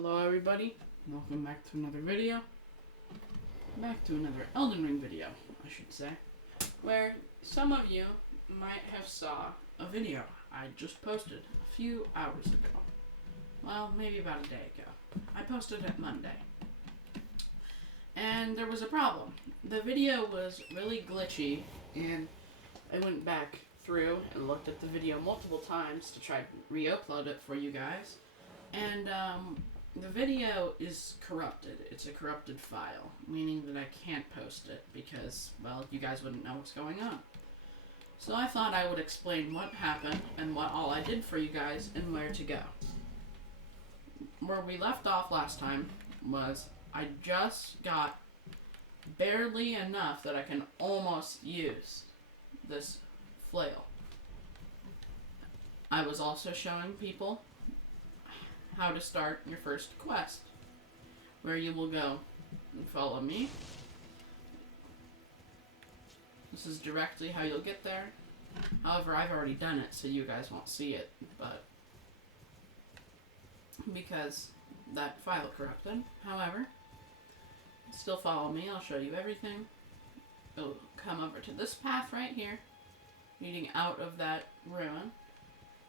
Hello everybody, welcome back to another video. Back to another Elden Ring video, I should say. Where some of you might have saw a video I just posted a few hours ago. Well, maybe about a day ago. I posted it Monday. And there was a problem. The video was really glitchy, and I went back through and looked at the video multiple times to try to re-upload it for you guys. And the video is corrupted. It's a corrupted file, meaning that I can't post it because, well, you guys wouldn't know what's going on. So I thought I would explain what happened and what all I did for you guys and where to go. Where we left off last time was I just got barely enough that I can almost use this flail. I was also showing people how to start your first quest, where you will go and follow me. This is directly how you'll get there. However, I've already done it, so you guys won't see it, but because that file corrupted. However, still follow me. I'll show you everything. You'll come over to this path right here, leading out of that ruin,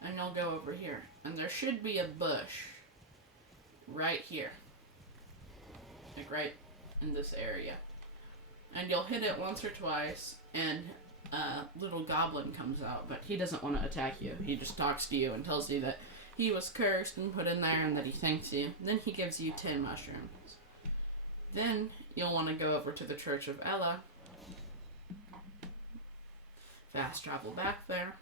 and you'll go over here. And there should be a bush right here, like right in this area, and you'll hit it once or twice and a little goblin comes out, but he doesn't want to attack you. He just talks to you and tells you that he was cursed and put in there and that he thanks you. Then he gives you 10 mushrooms. Then you'll want to go over to the Church of Ella, fast travel back there.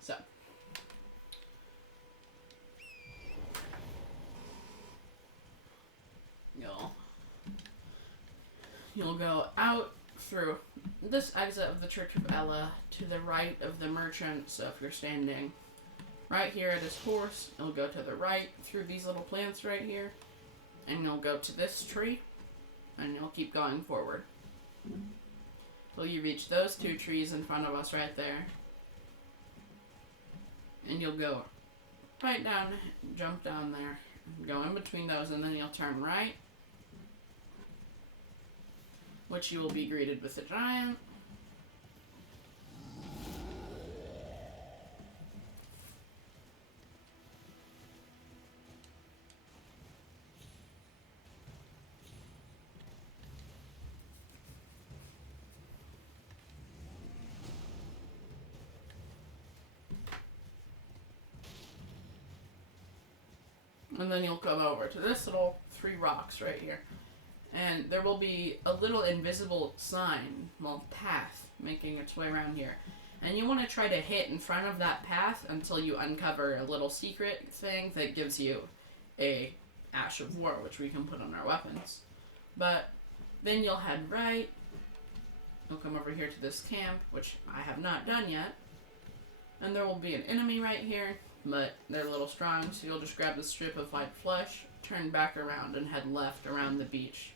So, you'll go out through this exit of the Church of Ella to the right of the merchant. So if you're standing right here at his horse, you'll go to the right through these little plants right here, and you'll go to this tree, and you'll keep going forward till you reach those two trees in front of us right there. And you'll go right down, jump down there, go in between those, and then you'll turn right, which you will be greeted with a giant. And then you'll come over to this little 3 rocks right here. And there will be a little invisible sign, well, path, making its way around here. And you want to try to hit in front of that path until you uncover a little secret thing that gives you a Ash of War, which we can put on our weapons. But then you'll head right. You'll come over here to this camp, which I have not done yet. And there will be an enemy right here, but they're a little strong, so you'll just grab the strip of white flesh, turn back around, and head left around the beach.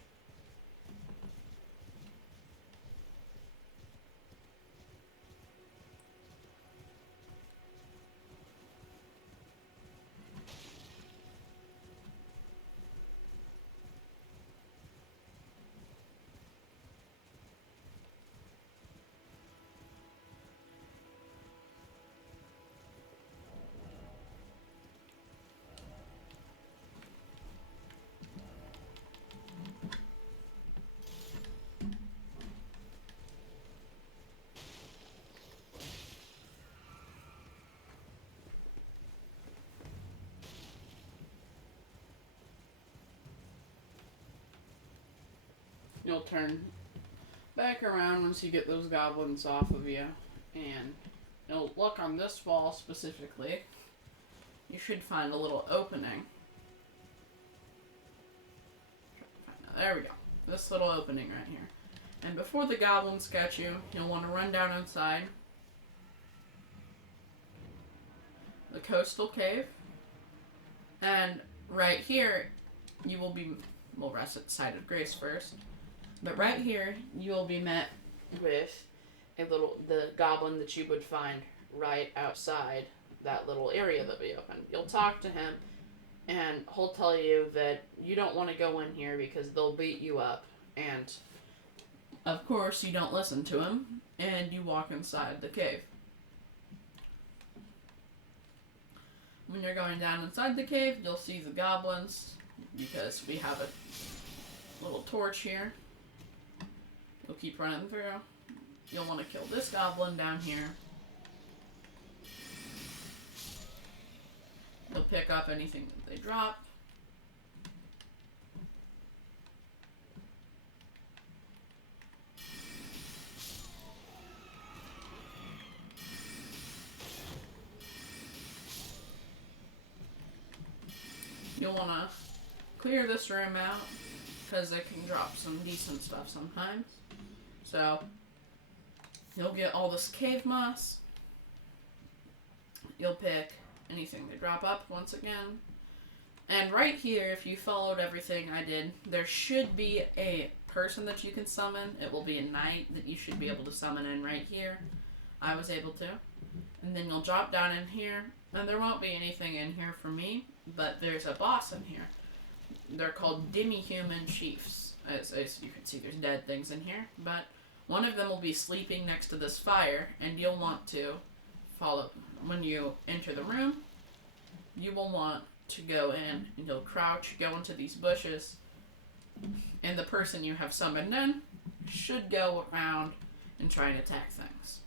You'll turn back around once you get those goblins off of you, and you'll look on this wall specifically. You should find a little opening. There we go. This little opening right here. And before the goblins catch you, you'll want to run down inside the coastal cave. And right here, you will be we'll rest at the site of grace first. But right here, you'll be met with the goblin that you would find right outside that little area that we opened. You'll talk to him, and he'll tell you that you don't want to go in here because they'll beat you up. And, of course, you don't listen to him, and you walk inside the cave. When you're going down inside the cave, you'll see the goblins, because we have a little torch here. You'll keep running through. You'll want to kill this goblin down here. You'll pick up anything that they drop. You'll want to clear this room out because it can drop some decent stuff sometimes. So, you'll get all this cave moss. You'll pick anything they drop up once again. And right here, if you followed everything I did, there should be a person that you can summon. It will be a knight that you should be able to summon in right here. I was able to. And then you'll drop down in here, and there won't be anything in here for me, but there's a boss in here. They're called demi-human chiefs. As you can see, there's dead things in here, but one of them will be sleeping next to this fire, and you'll want to follow. When you enter the room, you will want to go in, and you'll crouch, go into these bushes, and the person you have summoned in should go around and try and attack things.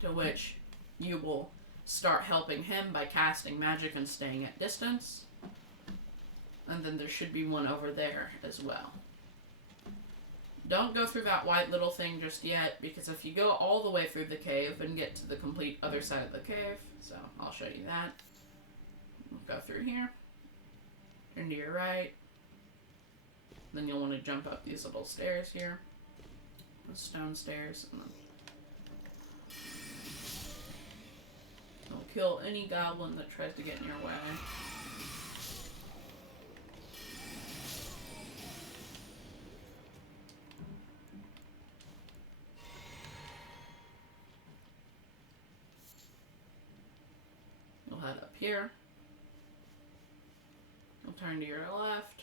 To which you will start helping him by casting magic and staying at distance. And then there should be one over there as well. Don't go through that white little thing just yet, because if you go all the way through the cave and get to the complete other side of the cave, so I'll show you that. Go through here, turn to your right, then you'll want to jump up these little stairs here, the stone stairs, and then you'll kill any goblin that tries to get in your way. You'll head up here. You'll turn to your left.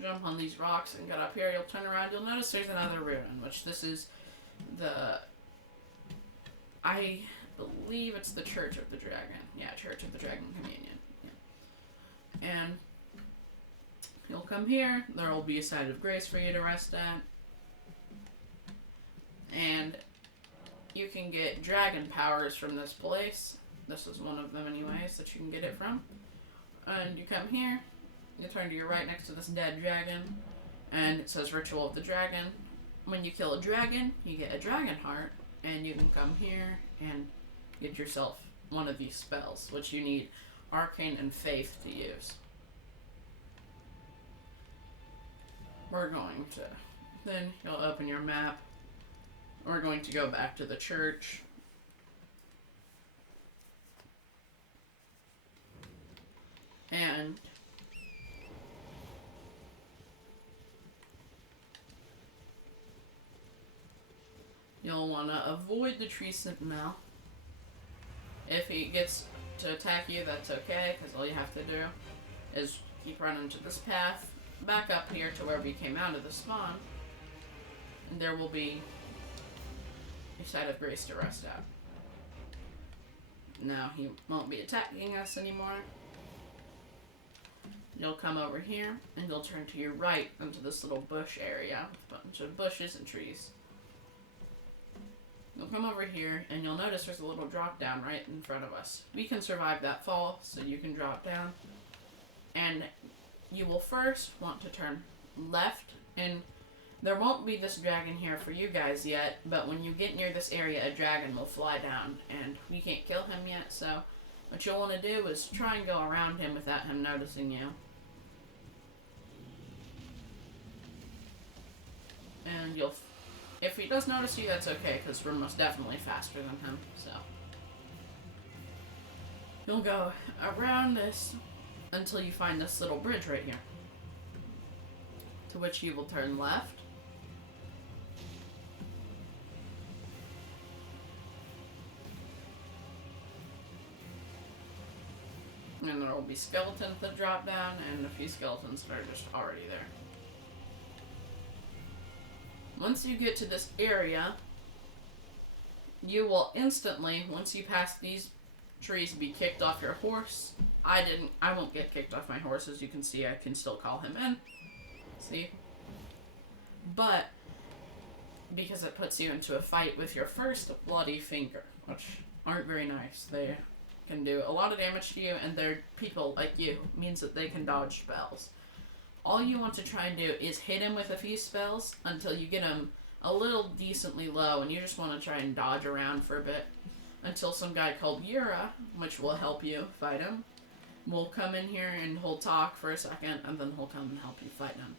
Jump on these rocks and get up here. You'll turn around. You'll notice there's another ruin, which this is I believe it's the Church of the Dragon. Yeah, Church of the Dragon Communion. Yeah. And you'll come here. There will be a site of grace for you to rest at. And you can get dragon powers from this place. This is one of them anyways that you can get it from. And you come here, you turn to your right next to this dead dragon, and it says Ritual of the Dragon. When you kill a dragon, you get a dragon heart, and you can come here and get yourself one of these spells, which you need Arcane and Faith to use. We're going to, then you'll open your map. We're going to go back to the church. And you'll want to avoid the tree sentinel. If he gets to attack you, that's okay, because all you have to do is keep running to this path, back up here to where we came out of the spawn, and there will be a site of grace to rest out. Now he won't be attacking us anymore. You'll come over here, and you'll turn to your right into this little bush area with a bunch of bushes and trees. You'll come over here, and you'll notice there's a little drop down right in front of us. We can survive that fall, so you can drop down. And you will first want to turn left, and there won't be this dragon here for you guys yet, but when you get near this area, a dragon will fly down, and we can't kill him yet, so what you'll want to do is try and go around him without him noticing you. And if he does notice you, that's okay, because we're most definitely faster than him, so. You'll go around this until you find this little bridge right here, to which you will turn left. And there will be skeletons that drop down, and a few skeletons that are just already there. Once you get to this area, you will instantly, once you pass these trees, be kicked off your horse. I won't get kicked off my horse. As you can see, I can still call him in. See? But, because it puts you into a fight with your first bloody finger, which aren't very nice. They can do a lot of damage to you, and they're people like you. Means that they can dodge spells. All you want to try and do is hit him with a few spells until you get him a little decently low, and you just want to try and dodge around for a bit until some guy called Yura, which will help you fight him, will come in here and he'll talk for a second, and then he'll come and help you fight him.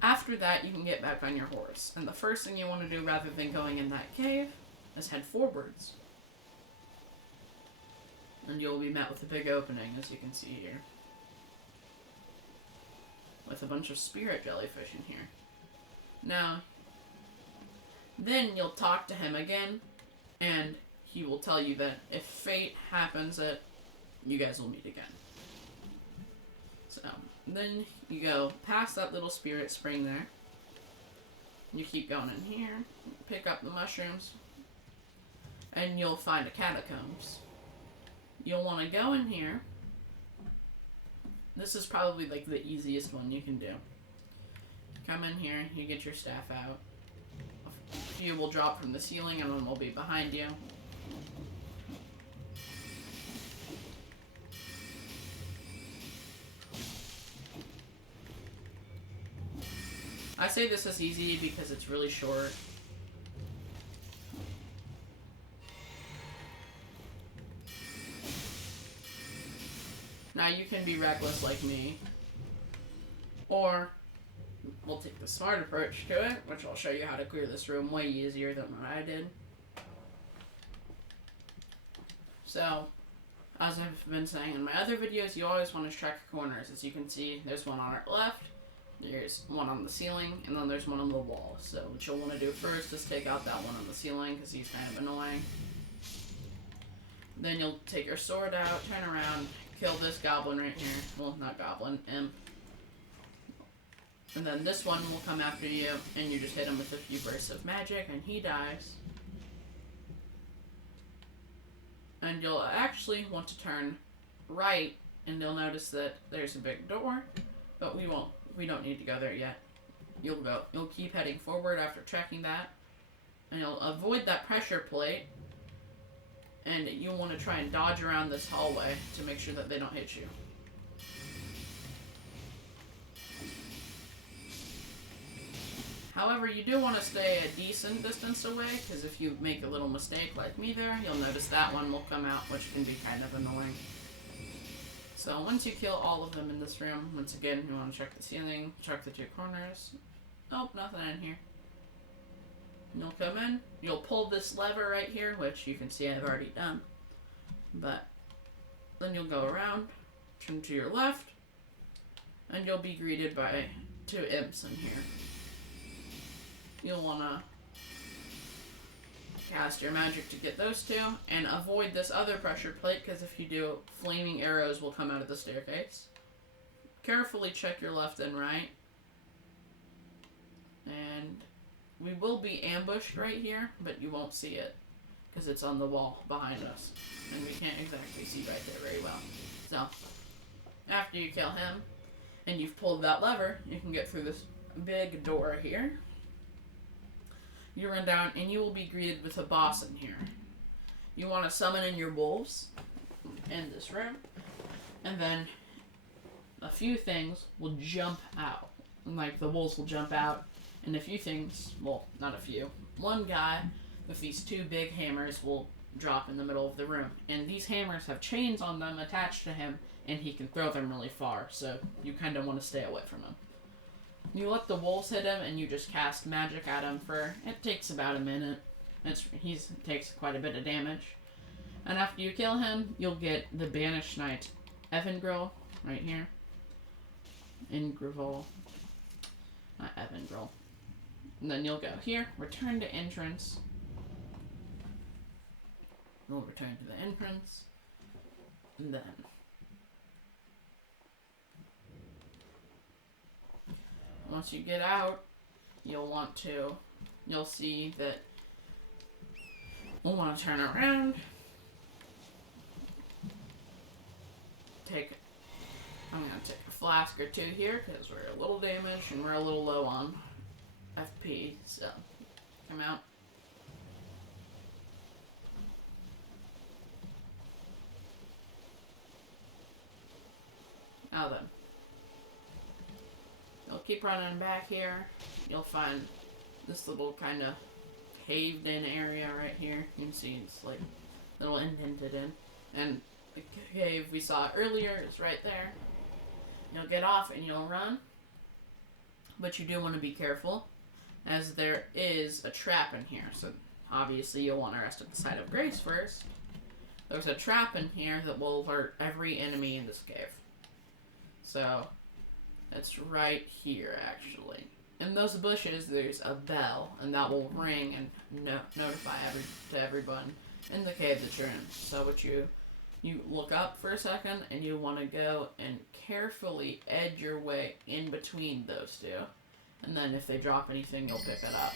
After that, you can get back on your horse, and the first thing you want to do rather than going in that cave is head forwards. And you'll be met with a big opening, as you can see here, with a bunch of spirit jellyfish in here. Now, then you'll talk to him again, and he will tell you that if fate happens, that you guys will meet again. So, then you go past that little spirit spring there. You keep going in here, pick up the mushrooms, and you'll find a catacombs. You'll want to go in here. This is probably like the easiest one you can do. Come in here, you get your staff out. A few will drop from the ceiling and one will be behind you. I say this is easy because it's really short. Now you can be reckless like me, or we'll take the smart approach to it, which I'll show you how to clear this room way easier than what I did. So, as I've been saying in my other videos, you always want to check corners. As you can see, there's one on our left, there's one on the ceiling, and then there's one on the wall. So what you'll want to do first is take out that one on the ceiling, because he's kind of annoying. Then you'll take your sword out, turn around, kill this goblin right here. Well, not goblin, imp. And then this one will come after you, and you just hit him with a few bursts of magic, and he dies. And you'll actually want to turn right, and you'll notice that there's a big door, but we don't need to go there yet. You'll keep heading forward after checking that, and you'll avoid that pressure plate. And you'll want to try and dodge around this hallway to make sure that they don't hit you. However, you do want to stay a decent distance away, because if you make a little mistake like me there, you'll notice that one will come out, which can be kind of annoying. So once you kill all of them in this room, once again, you want to check the ceiling, check the two corners. Oh, nothing in here. You'll come in, you'll pull this lever right here, which you can see I've already done. But then you'll go around, turn to your left, and you'll be greeted by two imps in here. You'll want to cast your magic to get those two, and avoid this other pressure plate, because if you do, flaming arrows will come out of the staircase. Carefully check your left and right. And we will be ambushed right here, but you won't see it, because it's on the wall behind us, and we can't exactly see right there very well. So, after you kill him, and you've pulled that lever, you can get through this big door here. You run down, and you will be greeted with a boss in here. You want to summon in your wolves in this room, and then a few things will jump out. Like, the wolves will jump out, and a few things, well, not a few, one guy with these two big hammers will drop in the middle of the room. And these hammers have chains on them attached to him, and he can throw them really far, so you kind of want to stay away from him. You let the wolves hit him, and you just cast magic at him for, it takes about a minute. He takes quite a bit of damage. And after you kill him, you'll get the Banished Knight, Evangrill, right here. Ingrival. Not Evangrill. And then you'll go here, return to entrance. We'll return to the entrance. And then once you get out, you'll see that we'll want to turn around. I'm going to take a flask or two here because we're a little damaged and we're a little low on FP, so come out. Now then, you'll keep running back here. You'll find this little kind of caved in area right here. You can see it's like a little indented in. And the cave we saw earlier is right there. You'll get off and you'll run. But you do want to be careful, as there is a trap in here. So obviously you'll want to rest at the site of grace first. There's a trap in here that will alert every enemy in this cave. So it's right here, actually. In those bushes, there's a bell, and that will ring and notify everyone in the cave that you're in. So what you look up for a second, and you want to go and carefully edge your way in between those two. And then if they drop anything, you'll pick it up.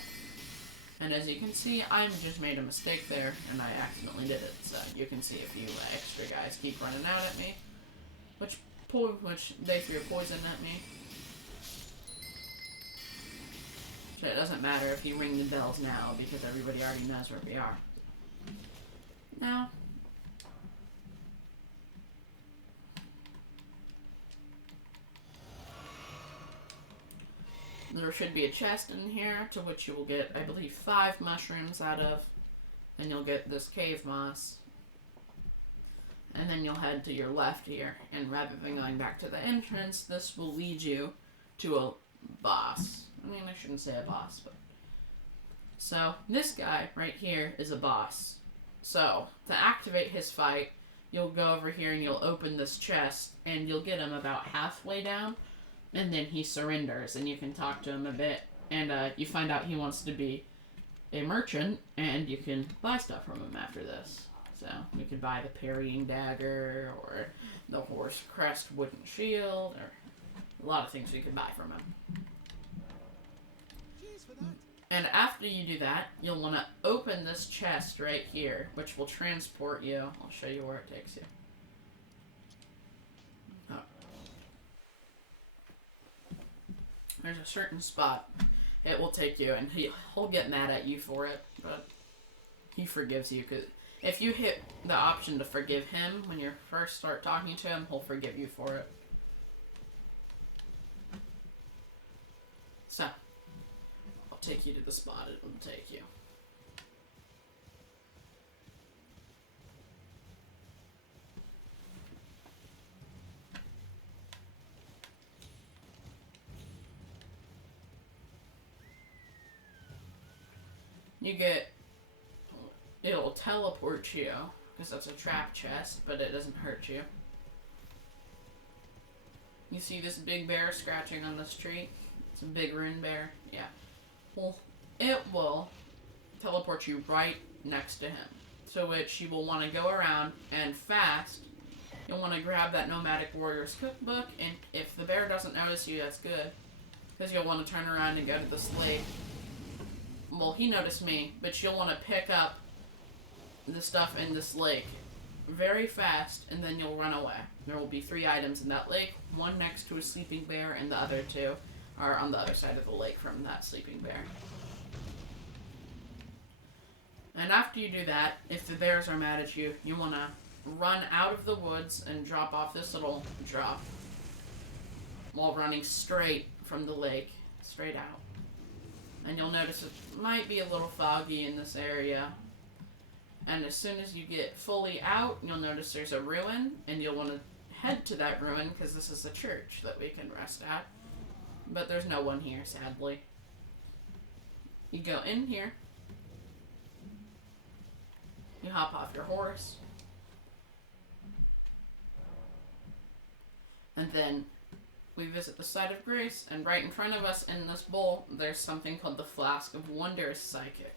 And as you can see, I just made a mistake there, and I accidentally did it. So you can see a few extra guys keep running out at me, which they threw poison at me. So it doesn't matter if you ring the bells now, because everybody already knows where we are. Now, there should be a chest in here, to which you will get, I believe, 5 mushrooms out of. And you'll get this cave moss. And then you'll head to your left here. And rather than going back to the entrance, this will lead you to a boss. I mean, I shouldn't say a boss, but... So, this guy right here is a boss. So, to activate his fight, you'll go over here and you'll open this chest, and you'll get him about halfway down, and then he surrenders, and you can talk to him a bit, and you find out he wants to be a merchant, and you can buy stuff from him after this. So, we could buy the parrying dagger, or the horse crest wooden shield, or a lot of things we could buy from him. And after you do that, you'll want to open this chest right here, which will transport you. I'll show you where it takes you. Oh. There's a certain spot it will take you, and he'll get mad at you for it, but he forgives you, because if you hit the option to forgive him when you first start talking to him, he'll forgive you for it. So, I'll take you to the spot it will take you. It'll teleport you, because that's a trap chest, but it doesn't hurt you. You see this big bear scratching on this tree? It's a big rune bear. Yeah. Well, it will teleport you right next to him. To which you will want to go around and fast. You'll want to grab that Nomadic Warrior's cookbook, and if the bear doesn't notice you, that's good. Because you'll want to turn around and go to this lake. Well, he noticed me, but you'll want to pick up the stuff in this lake very fast, and then you'll run away. There will be 3 items in that lake, one next to a sleeping bear, and the other 2 are on the other side of the lake from that sleeping bear. And after you do that, if the bears are mad at you, you want to run out of the woods and drop off this little drop while running straight from the lake, straight out. And you'll notice it might be a little foggy in this area. And as soon as you get fully out, you'll notice there's a ruin, and you'll want to head to that ruin, because this is a church that we can rest at. But there's no one here, sadly. You go in here. You hop off your horse. And then we visit the Site of Grace, and right in front of us in this bowl, there's something called the Flask of Wondrous Psychic.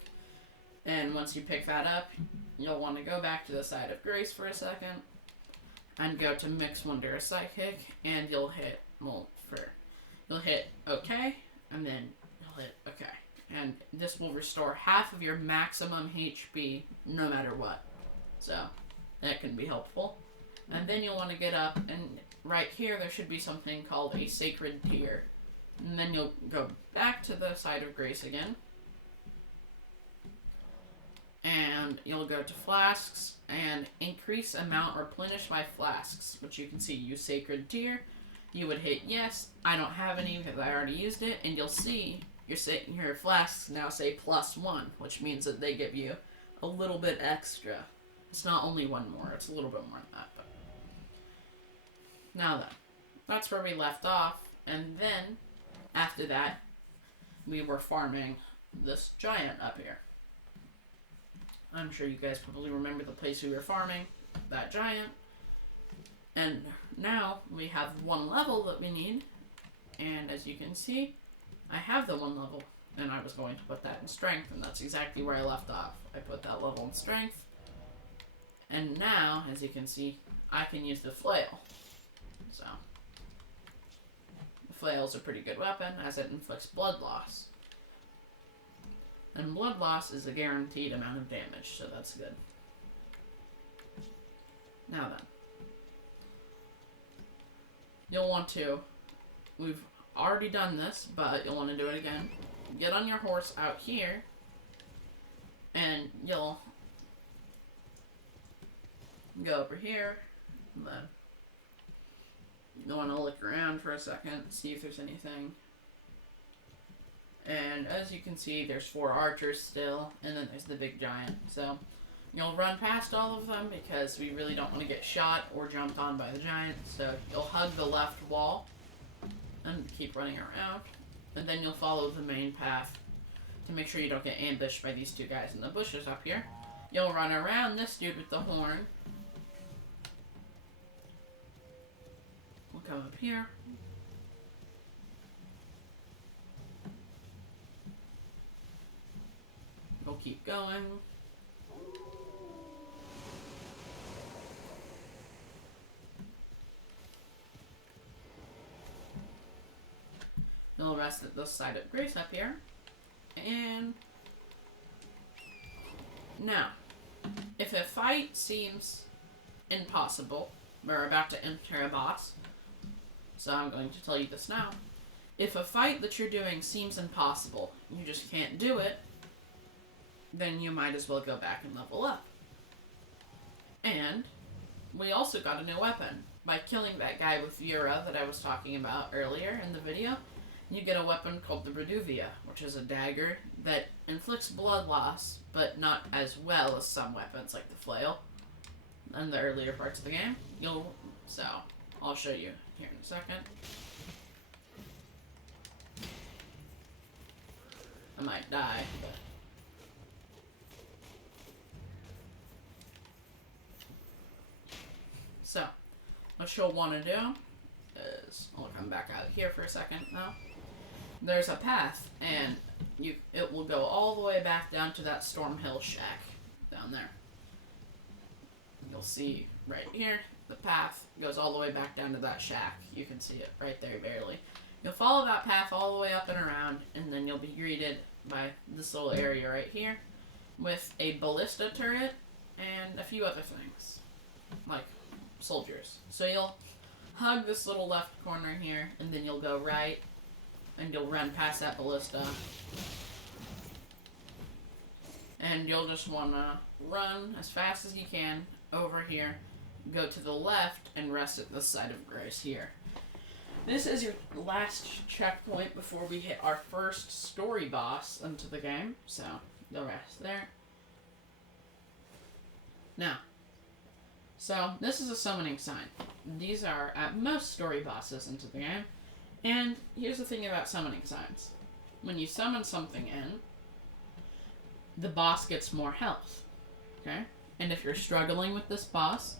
And once you pick that up, you'll want to go back to the Site of Grace for a second, and go to Mix Wondrous Psychic, and you'll hit, you'll hit OK, and then you'll hit OK. And this will restore half of your maximum HP, no matter what. So, that can be helpful. And then you'll want to get up, and right here there should be something called a Sacred Tear. And then you'll go back to the Site of Grace again. And you'll go to Flasks, and increase amount replenished by flasks, which you can see, use Sacred Tear. You would hit yes. I don't have any because I already used it, and you'll see your flasks now say +1, which means that they give you a little bit extra. It's not only one more, it's a little bit more than that. But now then, that's where we left off, and then after that, we were farming this giant up here. I'm sure you guys probably remember the place we were farming, that giant. And now we have one level that we need, and as you can see, I have the one level, and I was going to put that in strength, and that's exactly where I left off. I put that level in strength, and now, as you can see, I can use the flail. So, the flail is a pretty good weapon, as it inflicts blood loss. And blood loss is a guaranteed amount of damage, so that's good. Now then, you'll want to, we've already done this, but you'll want to do it again. Get on your horse out here, and you'll go over here, and then you'll want to look around for a second, see if there's anything. And as you can see, there's 4 archers still, and then there's the big giant. So you'll run past all of them because we really don't want to get shot or jumped on by the giant. So you'll hug the left wall and keep running around. And then you'll follow the main path to make sure you don't get ambushed by these 2 guys in the bushes up here. You'll run around this dude with the horn. We'll come up here. We'll keep going. You'll rest at the Site of Grace up here. And now, if a fight seems impossible, we're about to enter a boss, so I'm going to tell you this now. If a fight that you're doing seems impossible, you just can't do it, then you might as well go back and level up. And we also got a new weapon. By killing that guy with Yura that I was talking about earlier in the video, you get a weapon called the Reduvia, which is a dagger that inflicts blood loss, but not as well as some weapons like the flail in the earlier parts of the game. So, I'll show you here in a second. I might die, but so, what you'll want to do is, I'll come back out here for a second now. There's a path, and it will go all the way back down to that Stormveil shack down there. You'll see right here, the path goes all the way back down to that shack. You can see it right there barely. You'll follow that path all the way up and around, and then you'll be greeted by this little area right here with a ballista turret and a few other things, like soldiers. So you'll hug this little left corner here, and then you'll go right, and you'll run past that ballista. And you'll just want to run as fast as you can over here, go to the left, and rest at the Site of Grace here. This is your last checkpoint before we hit our first story boss into the game, so you'll rest there. Now, so this is a summoning sign. These are at most story bosses into the game, and here's the thing about summoning signs. When you summon something in, the boss gets more health, okay? And if you're struggling with this boss,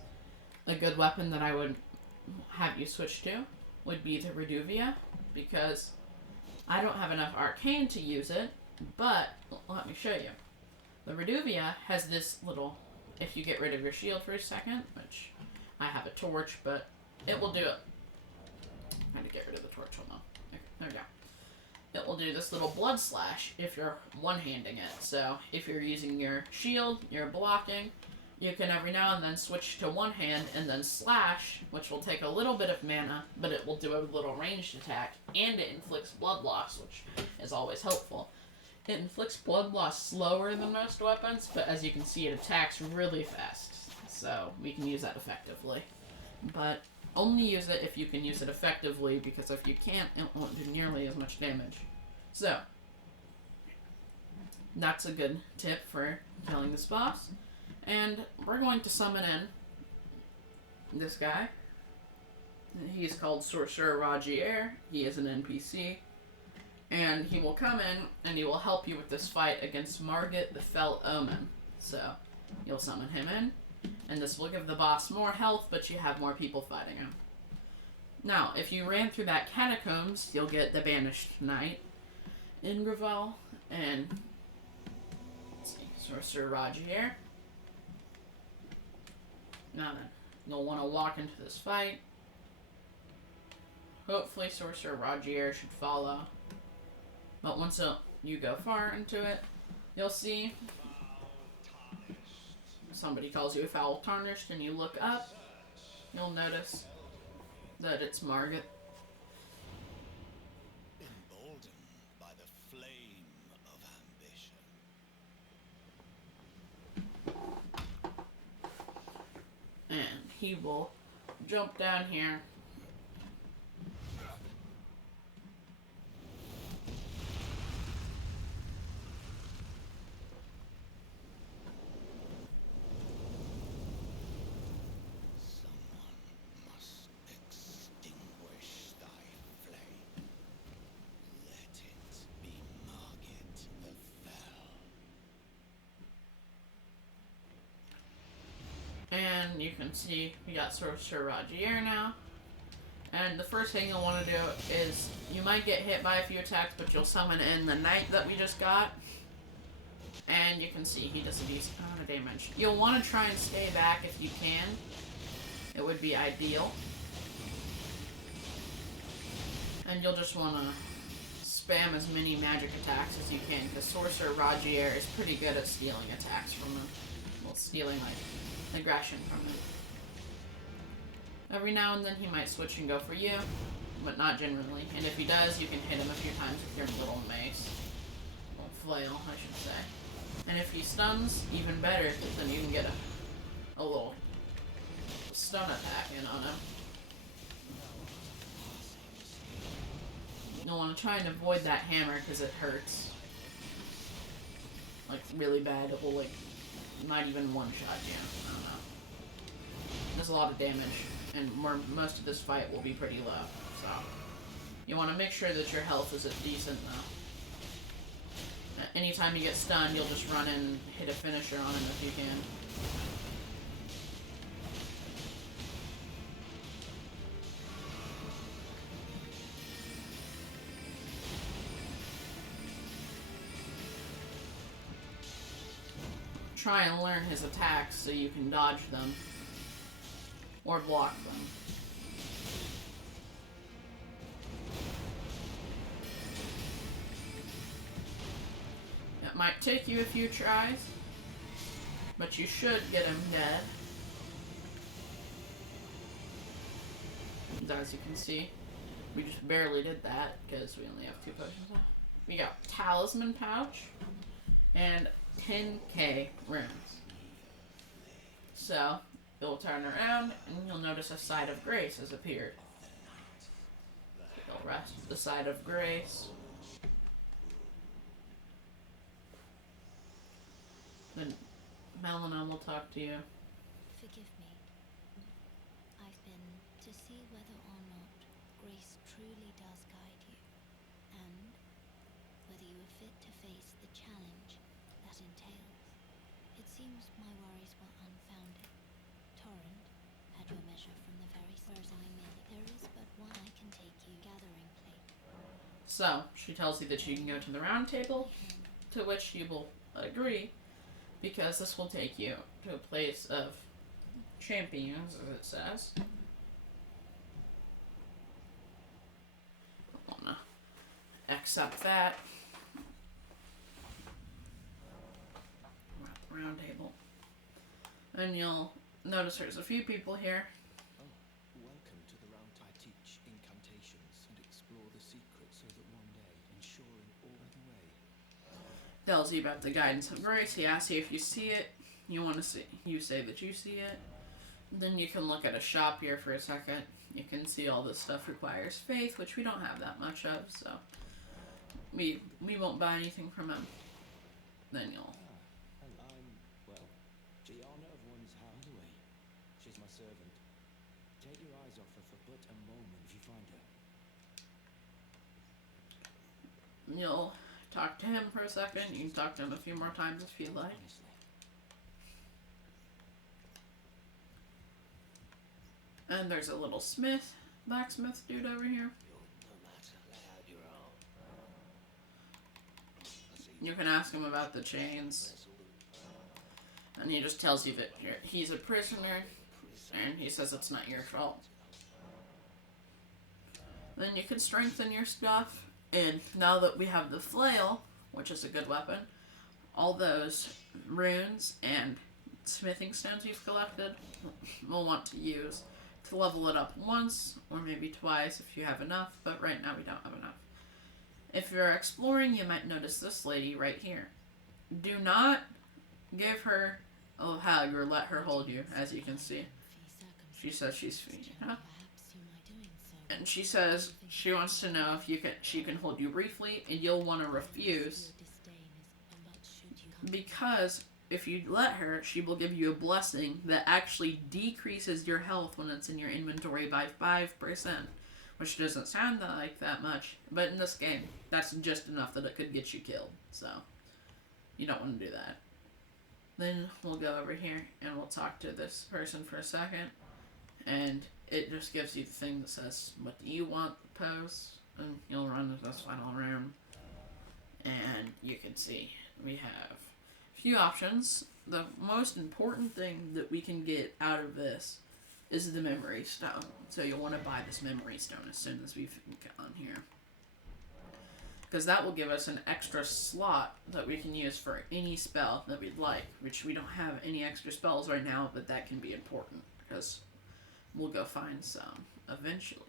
a good weapon that I would have you switch to would be the Reduvia, because I don't have enough arcane to use it, but let me show you. The Reduvia has this little, if you get rid of your shield for a second, which I have a torch, but it will do it. I'm going to get rid of the torch, hold on. There we go. It will do this little blood slash if you're one-handing it. So if you're using your shield, you're blocking, you can every now and then switch to one hand and then slash, which will take a little bit of mana, but it will do a little ranged attack, and it inflicts blood loss, which is always helpful. It inflicts blood loss slower than most weapons, but as you can see, it attacks really fast. So we can use that effectively. But only use it if you can use it effectively, because if you can't, it won't do nearly as much damage. So, that's a good tip for killing this boss. And we're going to summon in this guy. He's called Sorcerer Rajier. He is an NPC. And he will come in and he will help you with this fight against Margit the Fell Omen. So, you'll summon him in. And this will give the boss more health, but you have more people fighting him. Now, if you ran through that catacombs, you'll get the Banished Knight, Ingravell, and let's see, Sorcerer Rajier. Now then, you'll want to walk into this fight. Hopefully Sorcerer Rajier should follow. But once you go far into it, you'll see somebody calls you a foul tarnished, and you look up, you'll notice that it's Margit. Emboldened by the flame of ambition. And he will jump down here. And you can see we got Sorcerer Rajier now. And the first thing you'll want to do is, you might get hit by a few attacks, but you'll summon in the Knight that we just got. And you can see he does a decent amount of damage. You'll want to try and stay back if you can. It would be ideal. And you'll just want to spam as many magic attacks as you can, because Sorcerer Rajier is pretty good at stealing attacks from him. Well, stealing, like, aggression from him. Every now and then he might switch and go for you, but not generally. And if he does, you can hit him a few times with your little mace. Or flail, I should say. And if he stuns, even better, because then you can get a little stun attack in on him. You'll want to try and avoid that hammer, because it hurts. Like, really bad. It will, like, not even one-shot you. I don't know. There's a lot of damage, and most of this fight will be pretty low, so you want to make sure that your health is at decent, though. Anytime you get stunned, you'll just run in and hit a finisher on him if you can. Try and learn his attacks so you can dodge them or block them. It might take you a few tries, but you should get him dead. And as you can see, we just barely did that because we only have 2 potions left. We got Talisman Pouch and 10k runes. So, you'll turn around and you'll notice a Side of Grace has appeared. You'll rest the Side of Grace. Then Melina will talk to you. Forgive me. I've been to see whether or not grace truly does guide you, and whether you are fit to face the challenge that entails. It seems my worries were unfounded. Torrent had your measure from the very start. I may. There is but one I can take you. Gathering plate. So, she tells you that you can go to the round table, to which you will agree, because this will take you to a place of champions, as it says. I wanna accept that. We're at the round table. And you'll notice there's a few people here. Oh, welcome to the Roundtable. Teach incantations and explore the secrets so that one day, ensuring all the way. Tells you about the guidance of grace. He asks you if you see it. You want to see. You say that you see it. Then you can look at a shop here for a second. You can see all this stuff requires faith, which we don't have that much of, so we won't buy anything from him. Then you'll. And well, Gianna of one's house. By the way, she's my servant. Take your eyes off her for but a moment if you find her. You'll talk to him for a second. You can talk to him a few more times if you like. Honestly. And there's a little blacksmith dude over here. No matter, lay out your arm. You can ask him about the chains. And he just tells you that he's a prisoner, and he says it's not your fault. Then you can strengthen your stuff, and now that we have the flail, which is a good weapon, all those runes and smithing stones you've collected, we'll want to use to level it up once, or maybe twice if you have enough, but right now we don't have enough. If you're exploring, you might notice this lady right here. Do not give her a hug or let her hold you, as you can see. She says she's free, huh? And she says she wants to know if she can hold you briefly, and you'll want to refuse. Because if you let her, she will give you a blessing that actually decreases your health when it's in your inventory by 5%. Which doesn't sound like that much, but in this game, that's just enough that it could get you killed. So, you don't want to do that. Then we'll go over here and we'll talk to this person for a second. And it just gives you the thing that says, what do you want pose? And you'll run this final room. And you can see we have a few options. The most important thing that we can get out of this is the memory stone. So you'll want to buy this memory stone as soon as we've gone here. Because that will give us an extra slot that we can use for any spell that we'd like. Which we don't have any extra spells right now, but that can be important. Because we'll go find some eventually.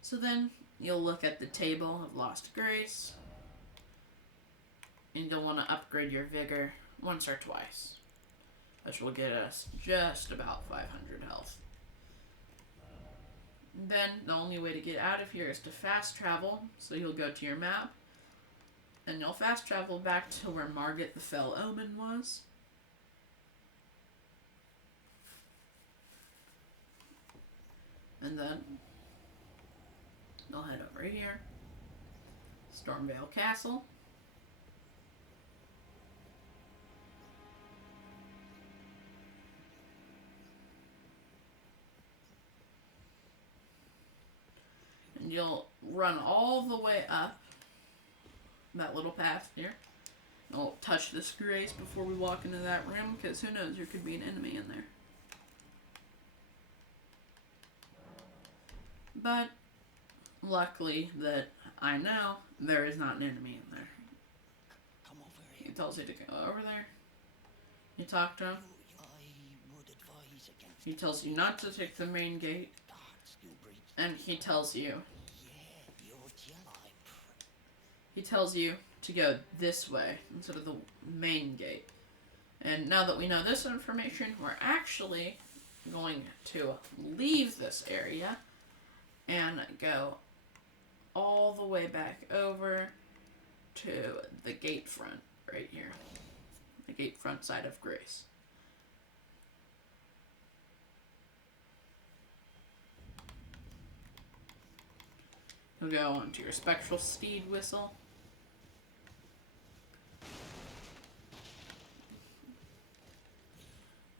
So then you'll look at the table of Lost Grace. And you'll want to upgrade your vigor once or twice. Which will get us just about 500 health. Then the only way to get out of here is to fast travel. So you'll go to your map. And you'll fast travel back to where Margit the Fell Omen was. And then you'll head over here. Stormveil Castle. And you'll run all the way up that little path here. You'll touch this grace before we walk into that room, because who knows, there could be an enemy in there. But luckily that I know there is not an enemy in there. Come over He here. tells you to go over there. You talk to him. I would advise against He tells you not to take the main gate. darts you breed. And he tells you Yeah, you're Jedi. He tells you to go this way instead of the main gate. And now that we know this information, we're actually going to leave this area and go all the way back over to the gate front right here. The gate front side of Grace. You'll go onto your spectral steed whistle.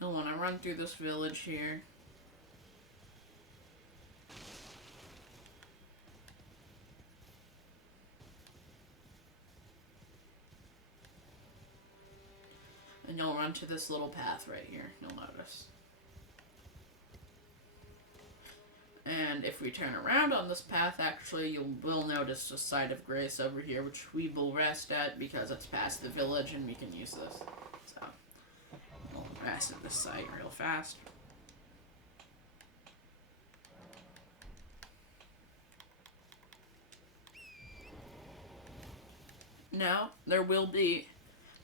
You'll want to run through this village here. And you'll run to this little path right here, you'll notice. And if we turn around on this path, actually, you will notice a site of grace over here, which we will rest at because it's past the village and we can use this. So, we'll rest at this site real fast. Now, there will be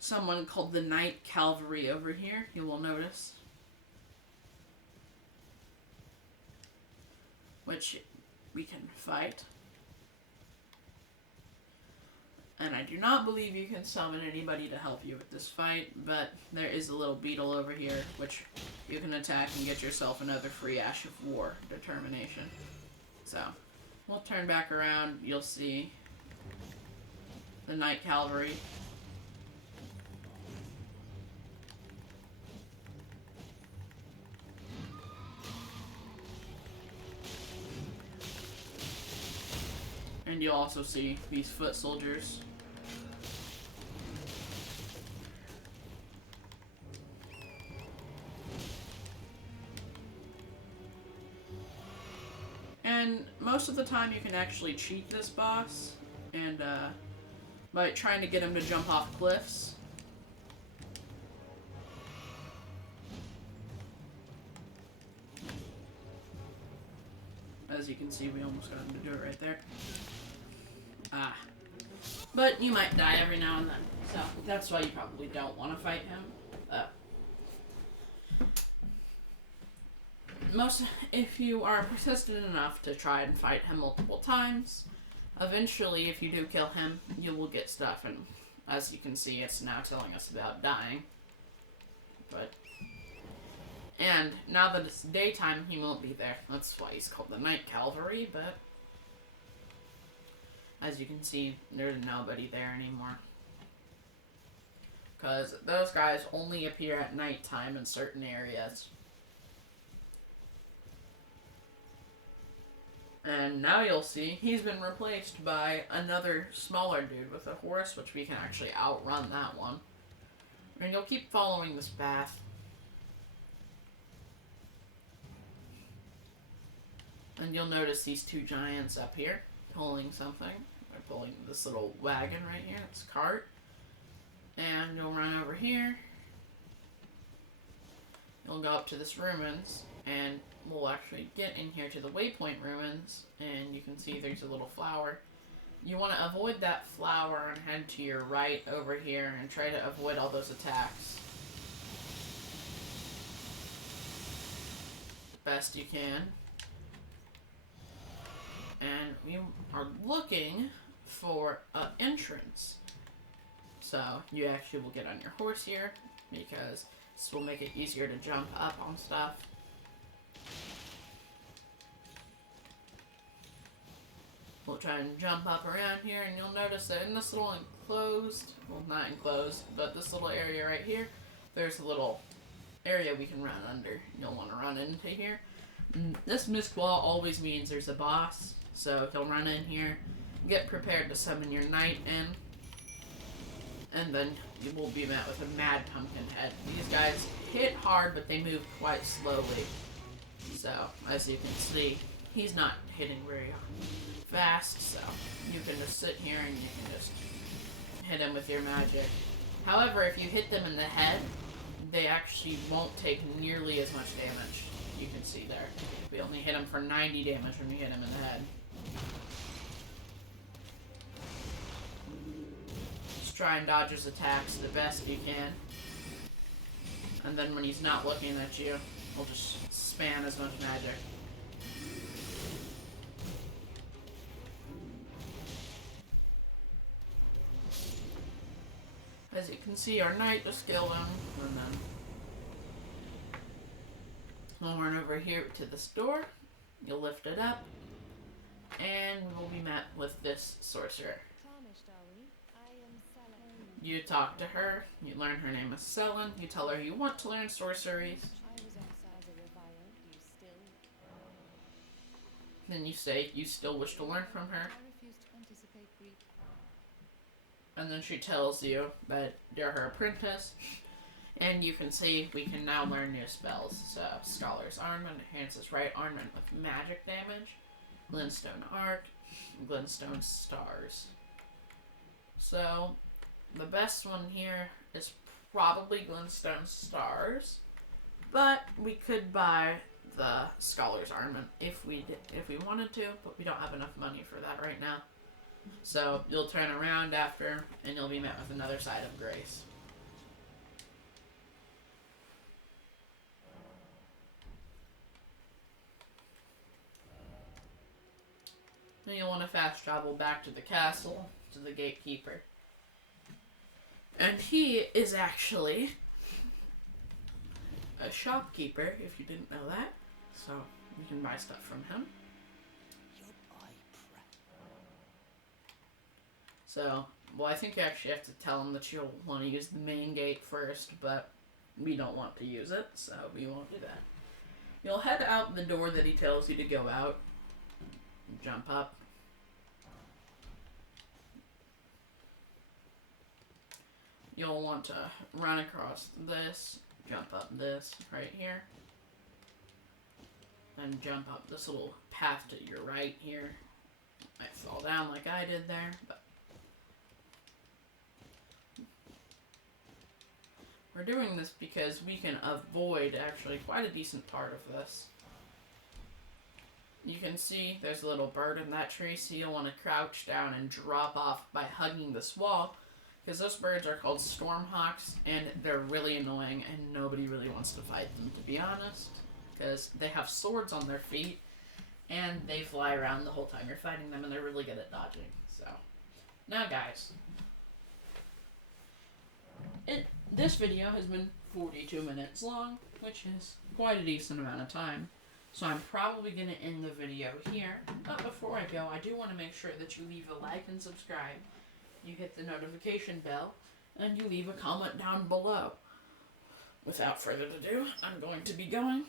someone called the Knight Cavalry over here, you will notice. Which we can fight. And I do not believe you can summon anybody to help you with this fight, but there is a little beetle over here, which you can attack and get yourself another free Ash of War determination. So, we'll turn back around, you'll see the Knight Cavalry. And you'll also see these foot soldiers. And most of the time you can actually cheat this boss, and by trying to get him to jump off cliffs. As you can see, we almost got him to do it right there. But you might die every now and then, so that's why you probably don't want to fight him. If you are persistent enough to try and fight him multiple times, eventually, if you do kill him, you will get stuff, and as you can see, it's now telling us about dying. And now that it's daytime, he won't be there. That's why he's called the Knight Cavalry, but as you can see, there's nobody there anymore. Because those guys only appear at nighttime in certain areas. And now you'll see he's been replaced by another smaller dude with a horse, which we can actually outrun that one. And you'll keep following this path. And you'll notice these two giants up here pulling something. They're pulling this little wagon right here. It's a cart. And you'll run over here. You'll go up to this ruins, and we'll actually get in here to the waypoint ruins, and you can see there's a little flower. You want to avoid that flower and head to your right over here and try to avoid all those attacks best you can. And we are looking for an entrance. So you actually will get on your horse here, because this will make it easier to jump up on stuff. We'll try and jump up around here, and you'll notice that in this little enclosed, well, not enclosed, but this little area right here, there's a little area we can run under. You'll want to run into here. This mist wall always means there's a boss, so you'll run in here, get prepared to summon your knight in, and then you will be met with a mad pumpkin head. These guys hit hard, but they move quite slowly. So, as you can see, he's not hitting very fast, so you can just sit here and you can just hit him with your magic. However, if you hit them in the head, they actually won't take nearly as much damage. You can see there. We only hit him for 90 damage when we hit him in the head. Just try and dodge his attacks the best you can. And then when he's not looking at you, we'll just spam as much magic. As you can see, our knight just killed him, and then we'll run over here to this door. You'll lift it up, and we'll be met with this sorcerer. You talk to her, you learn her name is Selin, you tell her you want to learn sorceries. Then you say you still wish to learn from her. And then she tells you that you're her apprentice, And you can see we can now learn new spells. So, Scholar's Armament enhances right armament with magic damage. Glintstone Arc, Glintstone Stars. So, the best one here is probably Glintstone Stars. But we could buy the Scholar's Armament if we wanted to, but we don't have enough money for that right now. So, you'll turn around after, and you'll be met with another side of grace. Then you'll want to fast travel back to the castle, to the gatekeeper. And he is actually a shopkeeper, if you didn't know that. So, you can buy stuff from him. So, well, I think you actually have to tell him that you'll want to use the main gate first, but we don't want to use it, so we won't do that. You'll head out the door that he tells you to go out. Jump up. You'll want to run across this, jump up this right here, then jump up this little path to your right here. Might fall down like I did there, but we're doing this because we can avoid actually quite a decent part of this. You can see there's a little bird in that tree, so you'll want to crouch down and drop off by hugging this wall, because those birds are called stormhawks, and they're really annoying, and nobody really wants to fight them, to be honest, because they have swords on their feet, and they fly around the whole time you're fighting them, and they're really good at dodging. So, now guys, this video has been 42 minutes long, which is quite a decent amount of time. So I'm probably going to end the video here. But before I go, I do want to make sure that you leave a like and subscribe. You hit the notification bell. And you leave a comment down below. Without further ado, I'm going to be going.